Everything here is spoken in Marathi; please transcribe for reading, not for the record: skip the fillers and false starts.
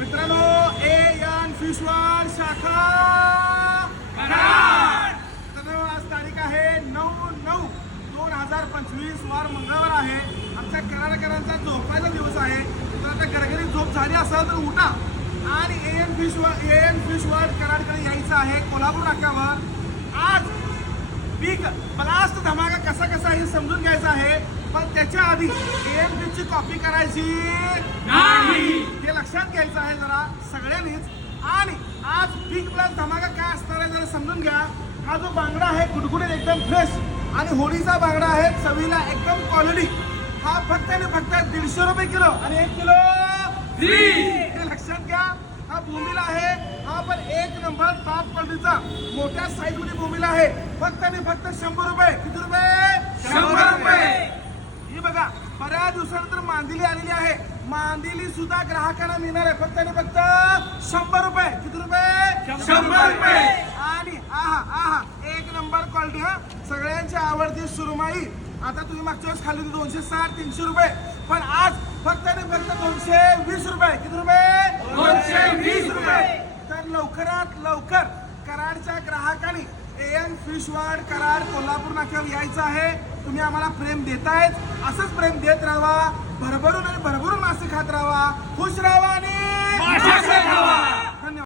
मित्रांनो, एन फिश वर्ल्ड शाखा कराड. तर आज तारीख आहे 9/9/2025 वार मंगळवार आहे. आमच्या कराडकरांचा झोपायचा दिवस आहे. तर आता घरघरी झोप झाली असेल तर उठा आणि एन फिश वर्ल्ड कराडकडे यायचं आहे. कोल्हापूर नाक्यावर आज बिग ब्लास्ट धमाका कसा हे समजून घ्यायचं आहे. पण त्याच्या आधी एन फिशची कॉपी करायची नाही हे लक्षात घ्यायचं आहे जरा सगळ्यांनीच. आणि आज बिग ब्लास्ट धमाका काय असणार आहे जरा समजून घ्या. हा जो बांगडा आहे गुडगुडीत एकदम फ्रेश आणि होळीचा बांगडा आहे चवीला एकदम क्वालिटी. हा फक्त आणि फक्त 150 रुपये किलो आणि 1 किलो फ्री हे लक्षात घ्या. हा बोंबील आहे. हा पण 1 नंबर टॉप क्वालिटीचा मोठ्या साईज मध्ये बोंबील आहे. फक्त आणि फक्त 100 रुपये. किती रुपये? 100 रुपये. ही बघा बऱ्याच दिवसानंतर मांदिली आलेली आहे. मांदिली सुद्धा ग्राहकांना मिळणार आहे फक्त आणि फक्त 100 रुपये. किती रुपये? 100 रुपये. आणि आहा 1 नंबर क्वालिटी. हा सगळ्यांची आवडती सुरमई. आता तुम्ही मागच्या वेळेस खाल्ली 260-300 रुपये, पण आज फक्त आणि फक्त 220 रुपये. किती रुपये? 220 रुपये. तर लवकरात लवकर कराडच्या ग्राहकांनी N fish world Karad Kolhapur नाक्यावर यायचं आहे. तुम्ही आम्हाला प्रेम देतायच, असंच प्रेम देत राहा. भरभरून आणि भरभरून मासे खात राहा. खुश राहा आणि